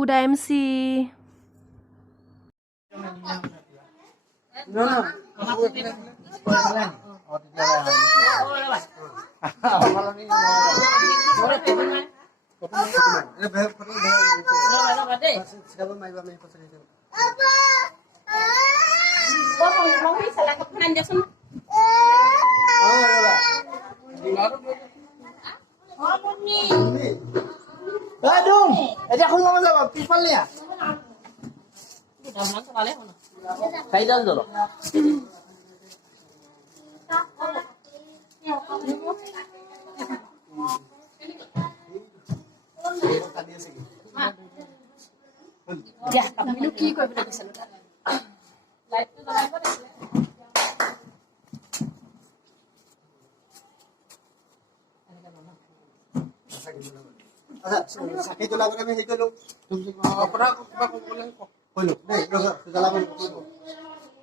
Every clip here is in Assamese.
Guda MC. Aduh, ada aku ngomong sama pipalnya. Kayak jalan dulu. Ya, kami nuki ko bila bisa luka. Light tu tak apa dah. Sakit tu lagu kami itu lu. Pernah aku pulang kok. Holo, deh, roga, sudah lama aku.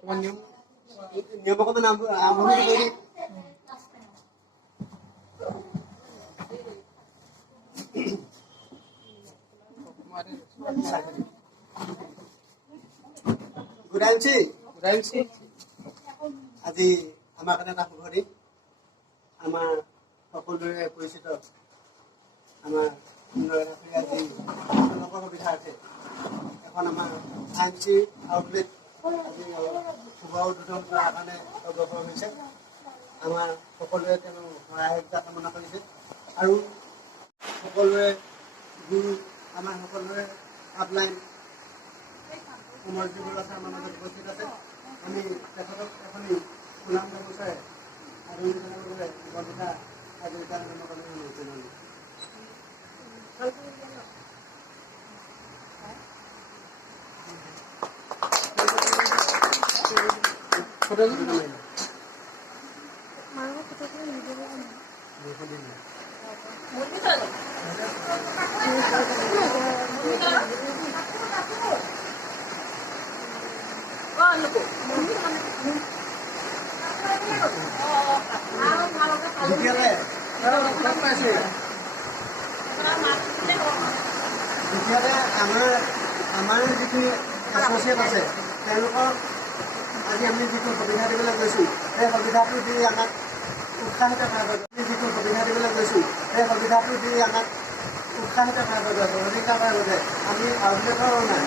Cuman niyo ako to na amo ni ini. Gudanci. আজি আমাৰ কাৰণে এটা সুখৰী আমাৰ সকলোৰে পৰিচিত আমাৰ আজি লোক সুবিধা আছে এখন আমাৰ ফাইনচি আউটলেট আজি শুভ উদ্বোধন কৰাৰ কাৰণে অগ্ৰসৰ হৈছে আমাৰ সকলোৱে তেওঁ সহায় কামনা কৰিছে আৰু সকলোৰে গুৰু আমাৰ সকলোৰে আপলাইন আমাৰ জীৱনত আমাৰ মাজত উপস্থিত আছে আমি তেখেতক এখনি সুনাম গামোচাৰে আদৰণি জনাবলৈ বৰপেটা হাজৰিকা নগৰ অনুৰোধ আমাৰ যিখিনি এছ'চিয়েট আছে তেওঁলোকক আজি আমি যিটো সুবিধা দিবলৈ গৈছোঁ সেই সুবিধাটো দি আমাক উৎসাহিত কৰাৰ যিটো সুবিধা দিবলৈ গৈছোঁ সেই সুবিধাটো দি আমাক উৎসাহিত কৰাৰ সহযোগিতা কৰাৰ বাবে আমি আউটলেটৰ নাই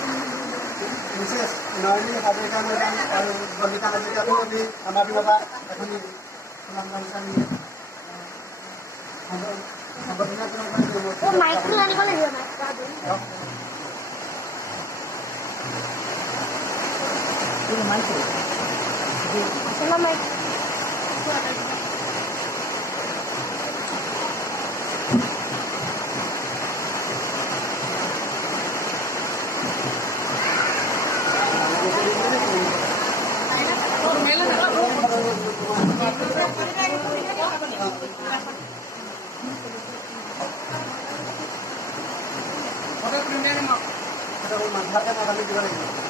বিশেষ নয়নী হাজৰিকা মৈদাম আৰু বন্দিতা হাজৰিকাটো আমি আমাৰ পিনৰ পৰা এখনি সুনাম গামোচা নিয়ে মাইকটো আনিব লাগিব মাইক মাথাতে নাগালি দিব লাগিব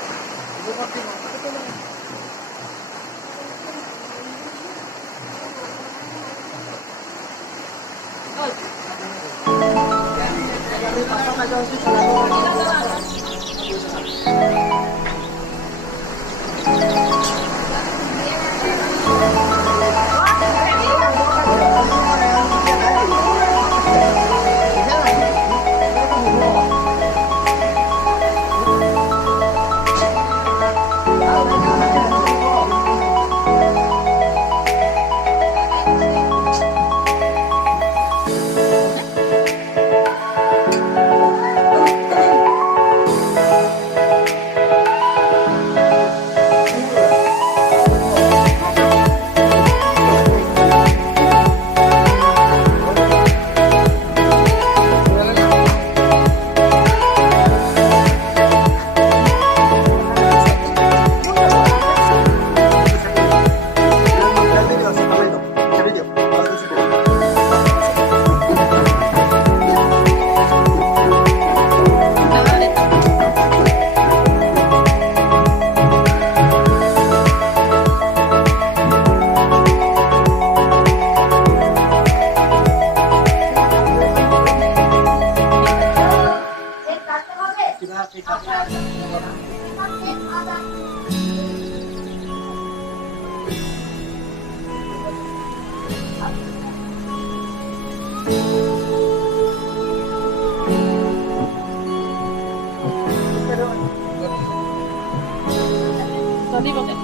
জলদি বকে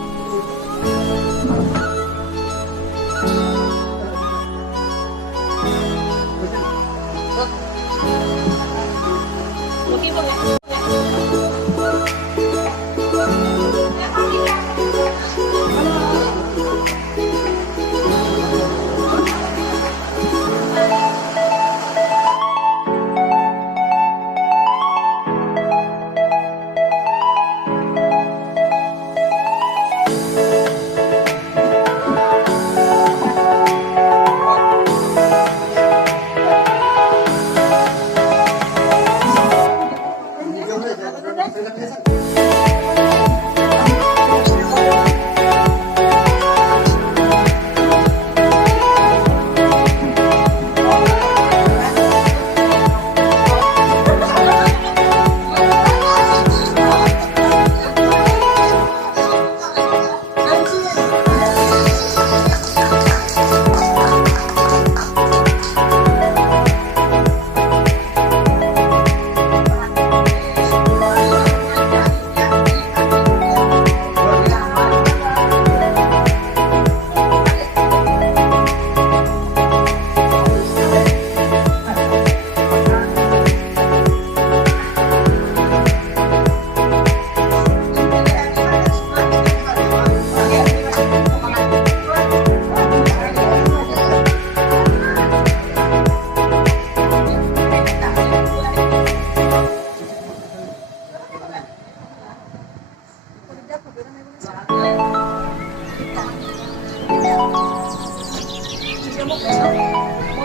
কি করে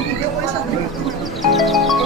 ভিডিঅ' কৰি চাব